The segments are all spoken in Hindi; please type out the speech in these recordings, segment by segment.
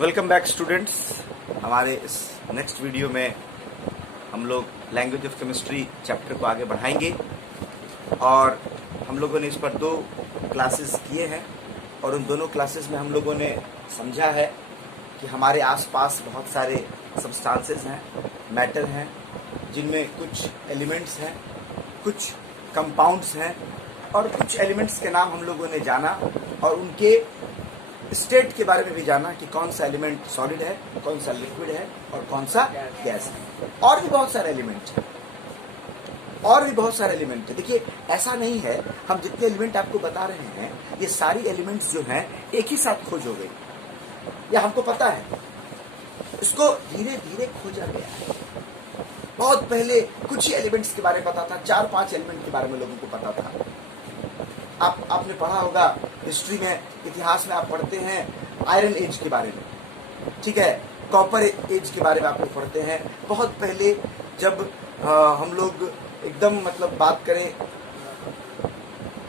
Welcome back students. हमारे इस नेक्स्ट वीडियो में हम लोग लैंग्वेज ऑफ केमिस्ट्री चैप्टर को आगे बढ़ाएंगे और हम लोगों ने इस पर 2 क्लासेस किए हैं और उन दोनों क्लासेस में हम लोगों ने समझा है कि हमारे आसपास बहुत सारे सब्सटेंसेस हैं, मैटर हैं, जिनमें कुछ एलिमेंट्स हैं, कुछ कंपाउंड्स हैं और कुछ एलिमेंट्स के नाम हम लोगों ने जाना और उनके स्टेट के बारे में भी जाना कि कौन सा एलिमेंट सॉलिड है, कौन सा लिक्विड है और कौन सा गैस है। और भी बहुत सारे एलिमेंट है देखिए, ऐसा नहीं है हम जितने एलिमेंट आपको बता रहे हैं ये सारी एलिमेंट्स जो हैं एक ही साथ खोजोगे, या हमको पता है, इसको धीरे धीरे खोजा गया है। बहुत पहले कुछ ही एलिमेंट्स के बारे में पता था, 4-5 एलिमेंट के बारे में लोगों को पता था। आपने पढ़ा होगा हिस्ट्री में, इतिहास में आप पढ़ते हैं आयरन एज के बारे में, ठीक है, कॉपर एज के बारे में आप लोग पढ़ते हैं। बहुत पहले जब हम लोग एकदम बात करें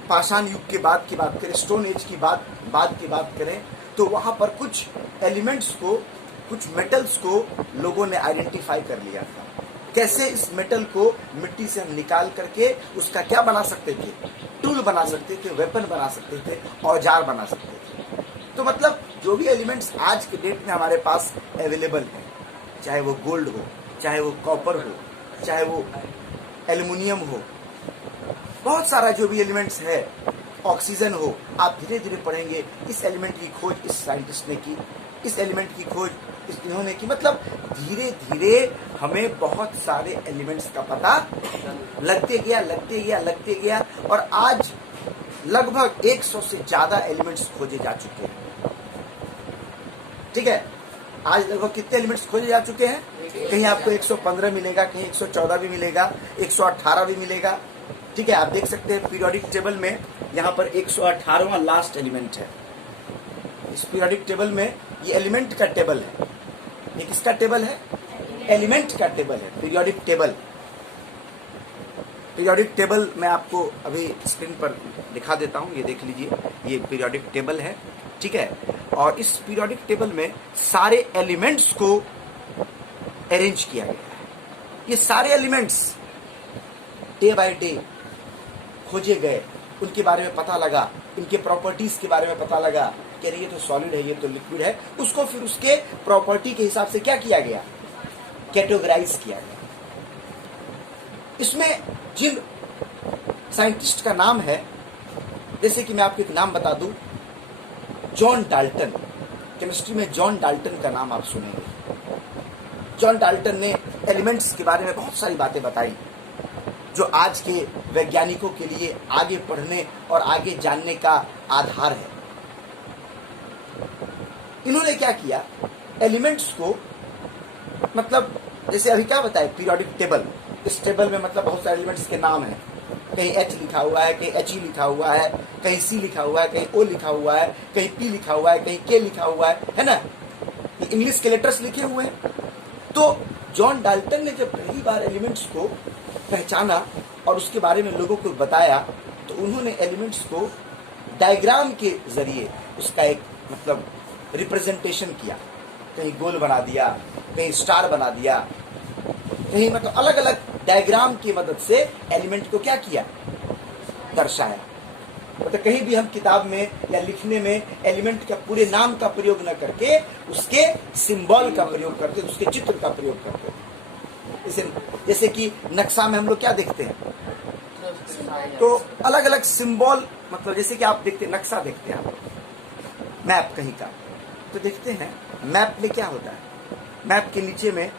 पाषाण युग के बाद की बात करें, स्टोन एज की बात करें, तो वहां पर कुछ एलिमेंट्स को, कुछ मेटल्स को लोगों ने आइडेंटिफाई कर लिया था। कैसे इस मेटल को मिट्टी से हम निकाल करके उसका क्या बना सकते थे, टूल बना सकते थे, वेपन बना सकते थे, औजार बना सकते थे। तो जो भी एलिमेंट्स आज के डेट में हमारे पास अवेलेबल है, चाहे वो गोल्ड हो, चाहे वो कॉपर हो, चाहे वो एल्युमिनियम हो, बहुत सारा जो भी एलिमेंट्स है, ऑक्सीजन हो, आप धीरे धीरे पढ़ेंगे इस एलिमेंट की खोज इस साइंटिस्ट ने की, इस एलिमेंट की खोज इन्होंने की। धीरे धीरे हमें बहुत सारे एलिमेंट्स का पता लगते गया और आज लगभग 100 से ज्यादा एलिमेंट्स खोजे जा चुके हैं। ठीक है, आज लगभग कितने एलिमेंट्स खोजे जा चुके हैं? कहीं आपको 115 मिलेगा, कहीं 114 भी मिलेगा, 118 भी मिलेगा। ठीक है, आप देख सकते हैं पीरियोडिक टेबल में यहाँ पर 118वां लास्ट एलिमेंट है। इस पीरियोडिक टेबल में ये एलिमेंट का टेबल है। ये किसका टेबल है? एलिमेंट का टेबल है, पीरियोडिक टेबल। पीरियोडिक टेबल मैं आपको अभी स्क्रीन पर दिखा देता हूं, ये देख लीजिए, ये पीरियोडिक टेबल है। ठीक है, और इस पीरियोडिक टेबल में सारे एलिमेंट्स को अरेंज किया गया है। ये सारे एलिमेंट्स डे बाय डे खोजे गए, उनके बारे में पता लगा, इनके प्रॉपर्टीज के बारे में पता लगा कि ये तो सॉलिड है, ये तो लिक्विड है। उसको फिर उसके प्रॉपर्टी के हिसाब से क्या किया गया? कैटेगराइज किया गया। इसमें जिन साइंटिस्ट का नाम है, जैसे कि मैं आपको एक नाम बता दूं, जॉन डाल्टन। केमिस्ट्री में जॉन डाल्टन का नाम आप सुनेंगे। जॉन डाल्टन ने एलिमेंट्स के बारे में बहुत सारी बातें बताई जो आज के वैज्ञानिकों के लिए आगे पढ़ने और आगे जानने का आधार है। इन्होंने क्या किया, एलिमेंट्स को जैसे अभी क्या बताए, पीरियोडिक टेबल, इस टेबल में बहुत सारे एलिमेंट्स के नाम हैं। कहीं H लिखा हुआ है, कहीं He लिखा हुआ है, कहीं C लिखा हुआ है, कहीं O लिखा हुआ है, कहीं P लिखा हुआ है, कहीं K लिखा हुआ है ना? ये इंग्लिश के लेटर्स लिखे हुए हैं। तो जॉन डाल्टन ने जब पहली बार एलिमेंट्स को पहचाना और उसके बारे में लोगों को बताया, तो उन्होंने एलिमेंट्स को डायग्राम के जरिए उसका एक रिप्रेजेंटेशन किया। कहीं गोल बना दिया, कहीं स्टार बना दिया, कहीं अलग अलग डायग्राम की मदद से एलिमेंट को क्या किया? दर्शाया। कहीं भी हम किताब में या लिखने में एलिमेंट का पूरे नाम का प्रयोग न करके उसके सिंबल का प्रयोग करते, उसके चित्र का प्रयोग करते। जैसे कि नक्शा में हम लोग क्या देखते हैं, तो अलग अलग सिंबल, जैसे कि आप देखते हैं, नक्शा देखते हैं, आप मैप कहीं का, तो देखते हैं मैप में क्या होता है, मैप के नीचे में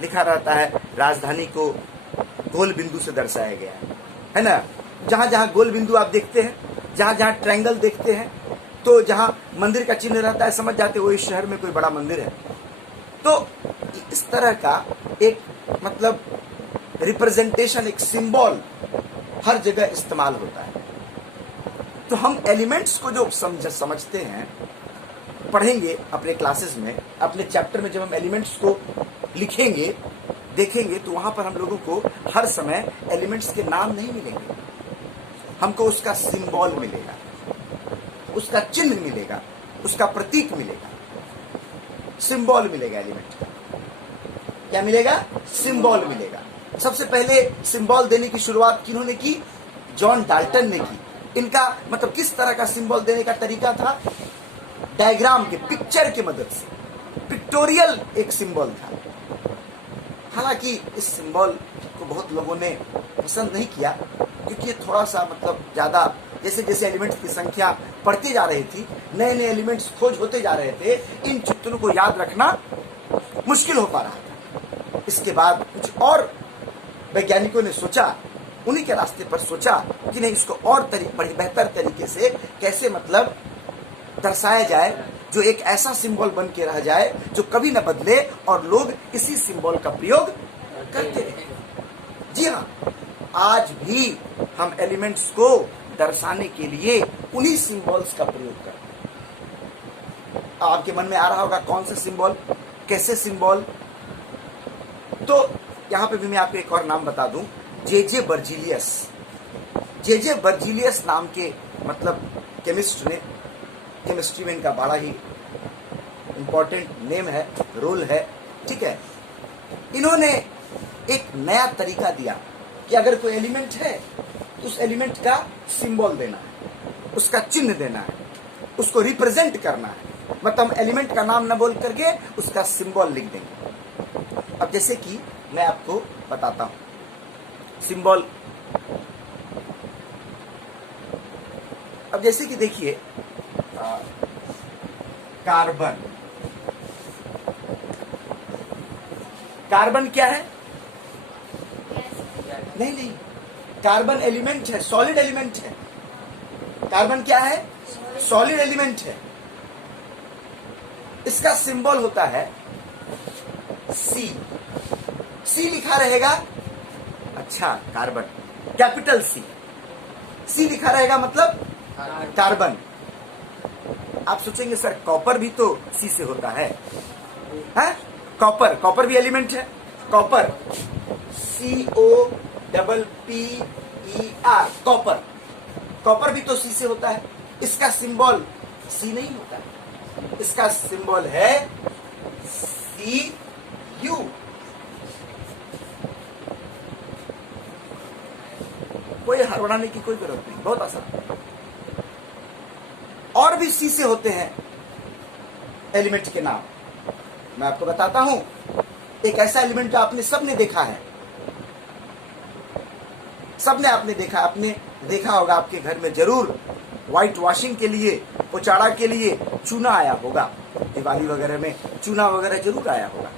लिखा रहता है राजधानी को गोल बिंदु से दर्शाया गया है ना? जहां जहां गोल बिंदु आप देखते हैं, जहां जहां ट्रायंगल देखते हैं, तो जहां मंदिर का चिन्ह रहता है, समझ जाते हो इस शहर में कोई बड़ा मंदिर है। तो इस तरह का एक रिप्रेजेंटेशन, एक सिंबल हर जगह इस्तेमाल होता है। तो हम एलिमेंट्स को जो समझते हैं, पढ़ेंगे अपने क्लासेस में, अपने चैप्टर में जब हम एलिमेंट्स को लिखेंगे, देखेंगे, तो वहां पर हम लोगों को हर समय एलिमेंट्स के नाम नहीं मिलेंगे, हमको उसका सिंबल मिलेगा, उसका चिन्ह मिलेगा, उसका प्रतीक मिलेगा। सिंबल मिलेगा एलिमेंट का। क्या मिलेगा? सिंबल मिलेगा। सबसे पहले सिंबल देने की शुरुआत किन्होंने की? जॉन डाल्टन ने की। इनका मतलब किस तरह का सिंबल देने का तरीका था? डायग्राम के, पिक्चर के मदद से, पिक्टोरियल एक सिंबल था। हालांकि इस सिंबल को बहुत लोगों ने पसंद नहीं किया, क्योंकि ये थोड़ा सा मतलब ज्यादा, जैसे जैसे एलिमेंट्स की संख्या बढ़ती जा रही थी, नए नए एलिमेंट्स खोज होते जा रहे थे, इन चित्रों को याद रखना मुश्किल हो पा रहा था। इसके बाद कुछ और वैज्ञानिकों ने सोचा, उन्हीं के रास्ते पर सोचा कि नहीं, इसको और बेहतर तरीके से कैसे मतलब दर्शाया जाए, जो एक ऐसा सिंबल बन के रह जाए जो कभी न बदले और लोग इसी सिंबल का प्रयोग करते रहे। जी हाँ, आज भी हम एलिमेंट्स को दर्शाने के लिए उन्हीं सिंबल्स का प्रयोग करते हैं। आपके मन में आ रहा होगा कौन सा सिंबल, कैसे सिंबल? तो यहां पे भी मैं आपको एक और नाम बता दूं, जे बर्जीलियस। जे बर्जीलियस नाम के मतलब केमिस्ट ने, केमिस्ट्री में इनका बड़ा ही इंपॉर्टेंट नेम है, रोल है, ठीक है। इन्होंने एक नया तरीका दिया कि अगर कोई एलिमेंट है तो उस एलिमेंट का सिंबल देना है, उसका चिन्ह देना है, उसको रिप्रेजेंट करना है। मतलब एलिमेंट का नाम न बोल करके उसका सिंबल लिख देंगे। अब जैसे कि मैं आपको बताता हूं सिंबल। अब जैसे कि देखिए, कार्बन। कार्बन क्या है? नहीं, कार्बन एलिमेंट है, सॉलिड एलिमेंट है। कार्बन क्या है? सॉलिड एलिमेंट है। इसका सिंबल होता है सी। सी लिखा रहेगा, अच्छा, कार्बन कैपिटल सी, सी लिखा रहेगा मतलब कार्बन। आप सोचेंगे सर कॉपर भी तो सी से होता है, हैं? कॉपर भी एलिमेंट है। कॉपर, COPPER, कॉपर भी तो सी से होता है। इसका सिंबल सी नहीं होता है, इसका सिंबल है CU। कोई हड़बड़ाने की कोई जरूरत नहीं, बहुत आसान। और भी सी से होते हैं एलिमेंट के नाम, मैं आपको बताता हूं। एक ऐसा एलिमेंट जो आपने सबने देखा है, सबने आपने देखा होगा, आपके घर में जरूर व्हाइट वॉशिंग के लिए, पोचाड़ा के लिए चूना आया होगा। दिवाली वगैरह में चूना वगैरह जरूर आया होगा,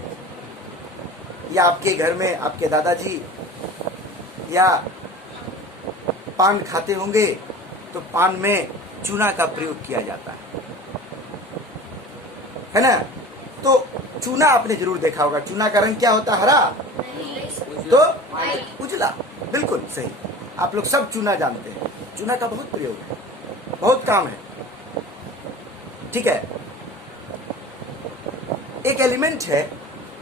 या आपके घर में आपके दादाजी या पान खाते होंगे तो पान में चूना का प्रयोग किया जाता है ना? तो चूना आपने जरूर देखा होगा। चूना का रंग क्या होता है? हरा, तो उजला। बिल्कुल सही, आप लोग सब चूना जानते हैं। चूना का बहुत प्रयोग है, बहुत काम है, ठीक है। एक एलिमेंट है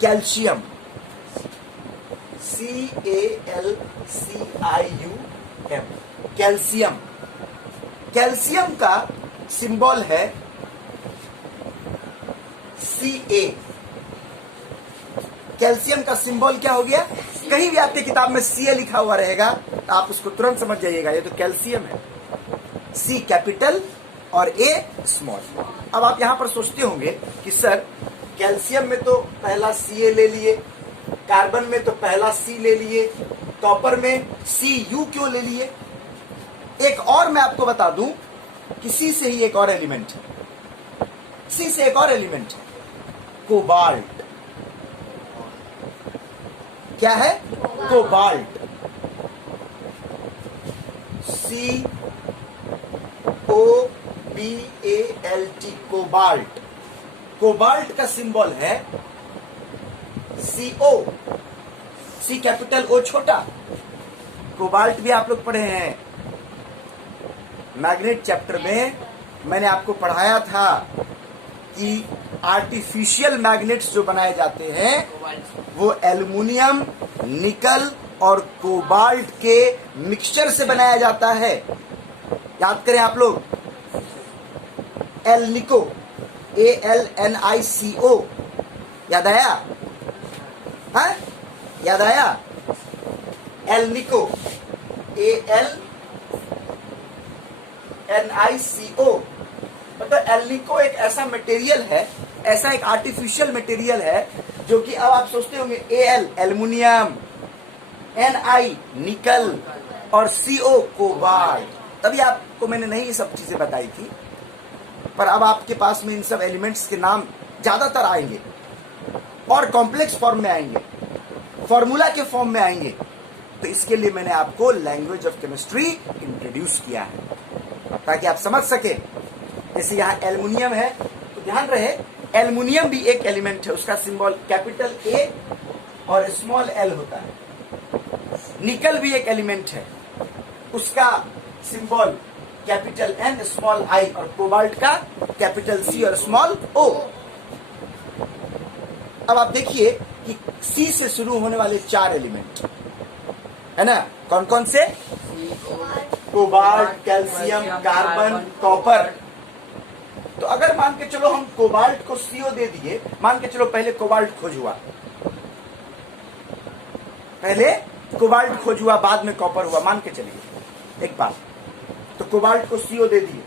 कैल्शियम, CALCIUM, कैल्शियम। कैल्शियम का सिंबल है CA। कैल्शियम का सिंबल क्या हो गया? कहीं भी आपके किताब में CA लिखा हुआ रहेगा तो आप उसको तुरंत समझ जाइएगा, ये तो कैल्शियम है। C कैपिटल और A स्मॉल। अब आप यहां पर सोचते होंगे कि सर कैल्शियम में तो पहला CA ले लिए, कार्बन में तो पहला C ले लिए, कॉपर में CU क्यों ले लिए? एक और मैं आपको बता दूं कि C से ही एक और एलिमेंट है, C से एक और एलिमेंट है, कोबाल्ट। क्या है? Cobalt, COBALT, cobalt. कोबाल्ट का सिंबल है CO, C कैपिटल O छोटा। कोबाल्ट भी आप लोग पढ़े हैं मैग्नेट चैप्टर में। मैंने आपको पढ़ाया था कि आर्टिफिशियल मैग्नेट्स जो बनाए जाते हैं वो एल्युमिनियम, निकल और कोबाल्ट के मिक्सचर से बनाया जाता है। याद करें आप लोग, एलनिको, ALNICO, याद आया? हाँ, याद आया? एलनिको, ALNICO, मतलब एलनिको एक ऐसा मटेरियल है, ऐसा एक आर्टिफिशियल मटेरियल है जो कि अब आप सोचते होंगे AL एल्युमिनियम, NI निकल और CO कोबाल्ट। तभी आपको मैंने नहीं ये सब चीजें बताई थी, पर अब आपके पास में इन सब एलिमेंट्स के नाम ज्यादातर आएंगे और कॉम्प्लेक्स फॉर्म में आएंगे, फॉर्मूला के फॉर्म में आएंगे। तो इसके लिए मैंने आपको लैंग्वेज ऑफ केमिस्ट्री इंट्रोड्यूस किया है ताकि आप समझ सके। जैसे यहाँ एल्युमिनियम है तो ध्यान रहे एल्युमिनियम भी एक एलिमेंट है, उसका सिंबल कैपिटल A और स्मॉल l होता है। निकल भी एक एलिमेंट है, उसका symbol capital N small I, और कोबाल्ट का कैपिटल C और स्मॉल O। अब आप देखिए कि C से शुरू होने वाले 4 एलिमेंट है ना, कौन कौन से? Cobalt, calcium, carbon, copper. तो अगर मान के चलो हम कोबाल्ट को CO दे दिए, मान के चलो पहले कोबाल्ट खोज हुआ, पहले कोबाल्ट खोज हुआ, बाद में कॉपर हुआ, मान के चलिए एक बात। तो कोबाल्ट को CO दे दिए,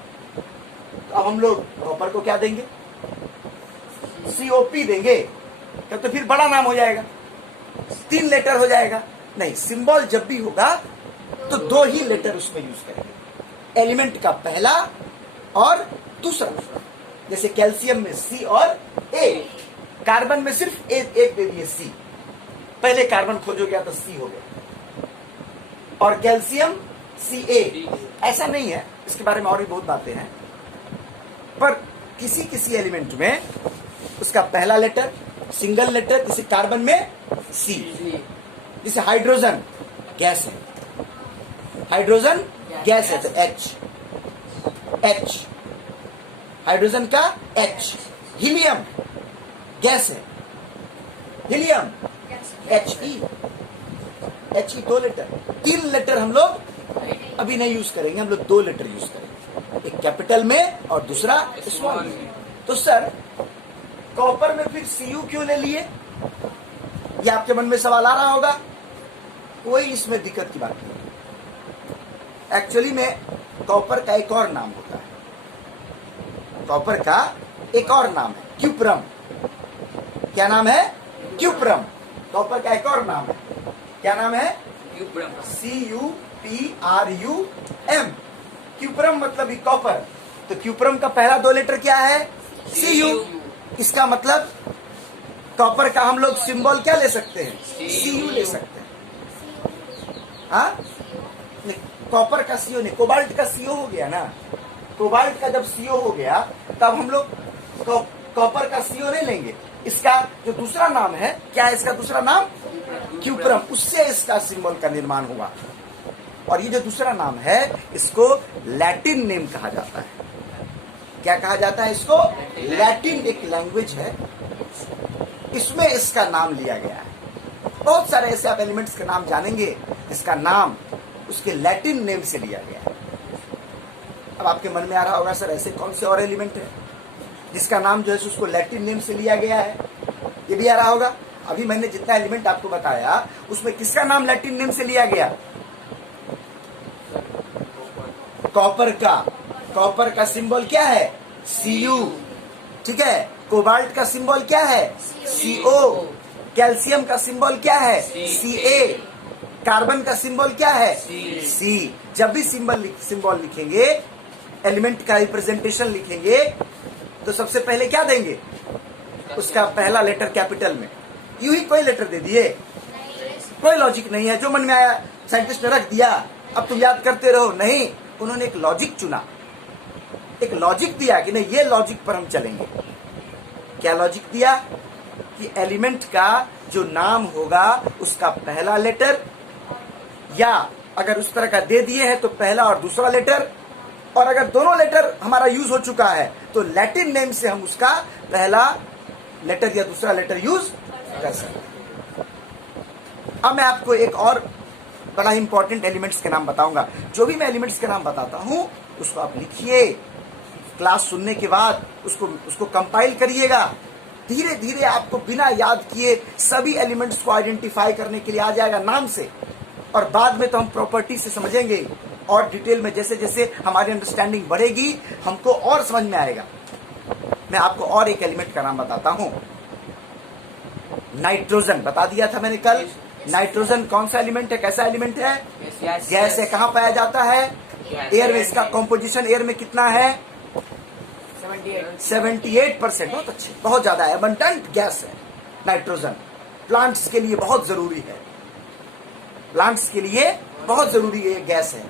तो अब हम लोग कॉपर को क्या देंगे? COP देंगे। तो फिर बड़ा नाम हो जाएगा, 3 लेटर हो जाएगा। नहीं, सिंबल जब भी होगा तो 2 ही लेटर उसमें यूज करेंगे, एलिमेंट का पहला और दूसरा। जैसे कैल्शियम में C और A, कार्बन में सिर्फ एक दे दिए C, पहले कार्बन खोजो गया तो C हो गया, और कैल्शियम Ca। ऐसा नहीं है, इसके बारे में और भी बहुत बातें हैं, पर किसी किसी एलिमेंट में उसका पहला लेटर सिंगल लेटर, जैसे कार्बन में C, जैसे हाइड्रोजन गैस है, हाइड्रोजन गैस है तो H, हाइड्रोजन का H। हीलियम गैस है, हीलियम He, 2 लेटर। 3 लेटर हम लोग अभी नहीं यूज करेंगे, हम लोग 2 लेटर यूज करेंगे, एक कैपिटल में और दूसरा स्मॉल में। तो सर कॉपर में फिर Cu क्यों ले लिए? ये आपके मन में सवाल आ रहा होगा। कोई इसमें दिक्कत की बात नहीं। एक्चुअली में कॉपर का एक और नाम होता है, कॉपर का एक और नाम है क्यूप्रम। क्या नाम है? क्यूप्रम। कॉपर का एक और नाम है, क्या नाम है? क्यूप्रम। CUPRUM। क्यूप्रम मतलब ही कॉपर। तो क्यूप्रम का पहला 2 लेटर क्या है? Cu। इसका मतलब कॉपर का हम लोग सिंबल क्या ले सकते हैं? Cu ले सकते हैं। हाँ, कॉपर का CO नहीं, कोबाल्ट का CO हो गया ना। कोबाल्ट का जब CO हो गया तब हम लोग कॉपर का CO नहीं लेंगे, इसका जो दूसरा नाम है, क्या है इसका दूसरा नाम? क्यूप्रम। उससे इसका सिंबल का निर्माण हुआ, और ये जो दूसरा नाम है इसको लैटिन नेम कहा जाता है। क्या कहा जाता है इसको? लैटिन एक लैंग्वेज है, इसमें इसका नाम लिया गया है। बहुत सारे ऐसे आप एलिमेंट्स के नाम जानेंगे जिसका नाम उसके लैटिन नेम से लिया गया है। अब आपके मन में आ रहा होगा सर ऐसे कौन से और एलिमेंट है जिसका नाम जो है उसको लैटिन नेम से लिया गया है? ये भी आ रहा होगा। अभी मैंने जितना एलिमेंट आपको बताया उसमें किसका नाम लैटिन नेम से लिया गया? कॉपर का। कॉपर का सिंबल क्या है? Cu। ठीक है। कोबाल्ट का सिंबल क्या है? CO। कैल्शियम का सिंबल क्या है? Ca। कार्बन का सिंबल क्या है? C। जब भी सिंबल लिखेंगे, एलिमेंट का रिप्रेजेंटेशन लिखेंगे, तो सबसे पहले क्या देंगे? उसका पहला लेटर कैपिटल में। यूं ही कोई लेटर दे दिए, कोई लॉजिक नहीं है, जो मन में आया साइंटिस्ट ने रख दिया, अब तुम याद करते रहो। नहीं, उन्होंने एक लॉजिक चुना, एक लॉजिक दिया कि नहीं ये लॉजिक पर हम चलेंगे। क्या लॉजिक दिया? कि एलिमेंट का जो नाम होगा उसका पहला लेटर, या अगर उस तरह का दे दिए हैं तो पहला और दूसरा लेटर, और अगर दोनों लेटर हमारा यूज हो चुका है तो लैटिन नेम से हम उसका पहला लेटर या दूसरा लेटर यूज कर सकते हैं। अब मैं आपको एक और बड़ा इंपॉर्टेंट एलिमेंट्स के नाम बताऊंगा। जो भी मैं एलिमेंट्स के नाम बताता हूं उसको आप लिखिए, क्लास सुनने के बाद उसको कंपाइल करिएगा, धीरे धीरे आपको बिना याद किए सभी एलिमेंट्स को आइडेंटिफाई करने के लिए आ जाएगा नाम से, और बाद में तो हम प्रॉपर्टी से समझेंगे और डिटेल में। जैसे जैसे हमारी अंडरस्टैंडिंग बढ़ेगी हमको और समझ में आएगा। मैं आपको और एक एलिमेंट का नाम बताता हूं, नाइट्रोजन। बता दिया था मैंने कल। नाइट्रोजन कौन सा एलिमेंट है, कैसा एलिमेंट है? गैस है। कहां पाया जाता है? एयर में। इसका कॉम्पोजिशन एयर में कितना है? 78%। बहुत अच्छे, बहुत ज्यादा एबंडेंट गैस है नाइट्रोजन। प्लांट्स के लिए बहुत जरूरी है, प्लांट्स के लिए बहुत जरूरी है गैस है।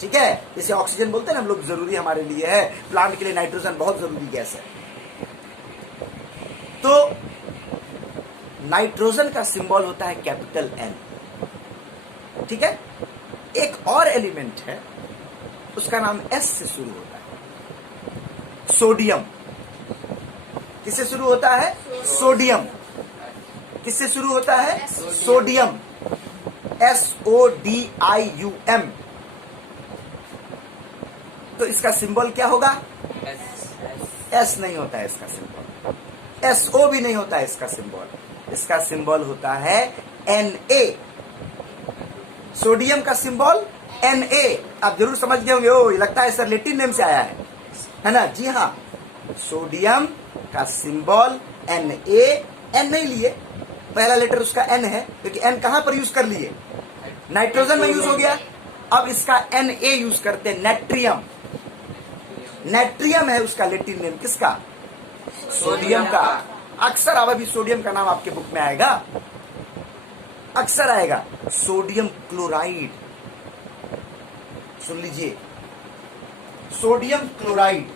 ठीक है, जैसे ऑक्सीजन बोलते हैं ना हम लोग, जरूरी हमारे लिए है, प्लांट के लिए नाइट्रोजन बहुत जरूरी गैस है। तो नाइट्रोजन का सिंबल होता है कैपिटल एन। ठीक है, एक और एलिमेंट है उसका नाम एस से शुरू होता है, सोडियम। किससे शुरू होता है? सोडियम। किससे शुरू होता है? सोडियम। SODIUM। तो इसका सिंबल क्या होगा? एस नहीं होता है इसका सिंबल, SO भी नहीं होता है इसका सिंबल। इसका सिंबल होता है Na। सोडियम का सिंबल Na। आप जरूर समझ गए होंगे, ओ ये लगता है सर लैटिन नेम से आया है ना? जी हाँ, सोडियम का सिंबल Na। N नहीं लिए, पहला लेटर उसका N है, क्योंकि N कहां पर यूज कर लिए? नाइट्रोजन में यूज हो गया। अब इसका Na यूज करते हैं, नेट्रियम। नेट्रियम है उसका लैटिन नेम, किसका? सोडियम का। अक्सर अब अभी सोडियम का नाम आपके बुक में आएगा, अक्सर आएगा, सोडियम क्लोराइड। सुन लीजिए, sodium chloride,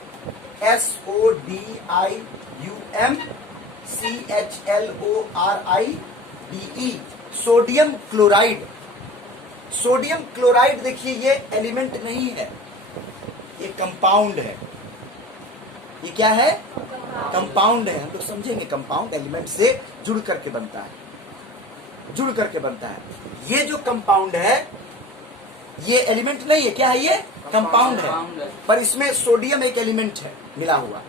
SODIUM sodium chloride. Sodium chloride देखिए, ये एलिमेंट नहीं है, ये कंपाउंड है। ये क्या है? कंपाउंड है। हम लोग समझेंगे, कंपाउंड एलिमेंट से जुड़ करके बनता है, जुड़ करके बनता है। ये जो कंपाउंड है ये एलिमेंट नहीं है, क्या है ये? कंपाउंड है। पर इसमें सोडियम एक एलिमेंट है मिला हुआ,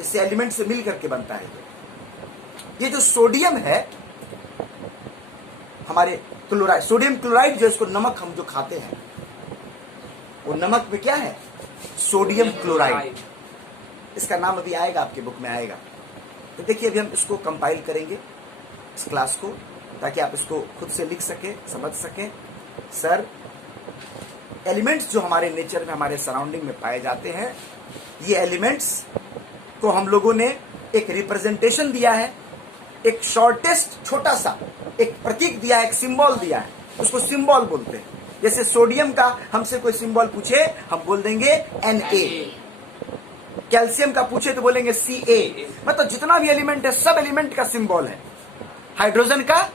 इससे एलिमेंट से मिल करके बनता है। ये जो सोडियम है हमारे क्लोराइड, सोडियम क्लोराइड जो, इसको नमक हम जो खाते हैं, वो नमक में क्या है? Sodium chloride. इसका नाम अभी आएगा, आपके बुक में आएगा। तो देखिए अभी हम इसको कंपाइल करेंगे इस क्लास को, ताकि आप इसको खुद से लिख सके, समझ सके। सर, एलिमेंट्स जो हमारे नेचर में, हमारे सराउंडिंग में पाए जाते हैं, ये एलिमेंट्स को हम लोगों ने एक रिप्रेजेंटेशन दिया है, एक शॉर्टेस्ट छोटा सा एक प्रतीक दिया है, एक सिंबल दिया है, उसको सिंबल बोलते हैं। जैसे सोडियम का हमसे कोई सिंबल पूछे, हम बोल देंगे Na। कैल्शियम का पूछे तो बोलेंगे Ca। मतलब जितना भी एलिमेंट है, सब एलिमेंट का सिंबल है। हाइड्रोजन का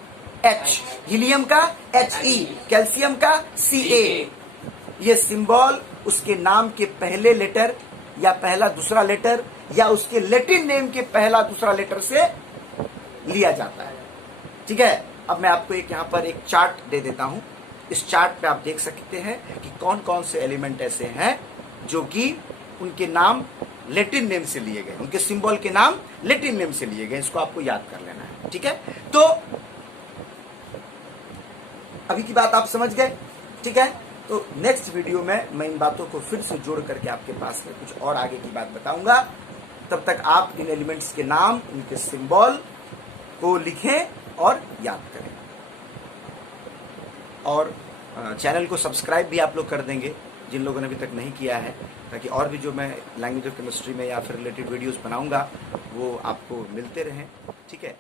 H, हीलियम का He, कैल्शियम का Ca। ये सिंबल उसके नाम के पहले लेटर या पहला दूसरा लेटर या उसके लैटिन नेम के पहला दूसरा लेटर से लिया जाता है। ठीक है, अब मैं आपको एक यहाँ पर एक चार्ट दे देता हूं। इस चार्ट पे आप देख सकते हैं कि कौन कौन से एलिमेंट ऐसे हैं जो कि उनके नाम लैटिन नेम से लिए गए, उनके सिंबल के नाम लैटिन नेम से लिए गए। इसको आपको याद कर लेना है। ठीक है, तो अभी की बात आप समझ गए। ठीक है, तो नेक्स्ट वीडियो में मैं इन बातों को फिर से जोड़ करके आपके पास में कुछ और आगे की बात बताऊंगा। तब तक आप इन एलिमेंट्स के नाम, इनके सिंबल को लिखें और याद करें। और चैनल को सब्सक्राइब भी आप लोग कर देंगे जिन लोगों ने अभी तक नहीं किया है, ताकि और भी जो मैं लैंग्वेज ऑफ केमिस्ट्री में या फिर रिलेटेड वीडियोस बनाऊंगा वो आपको मिलते रहें। ठीक है।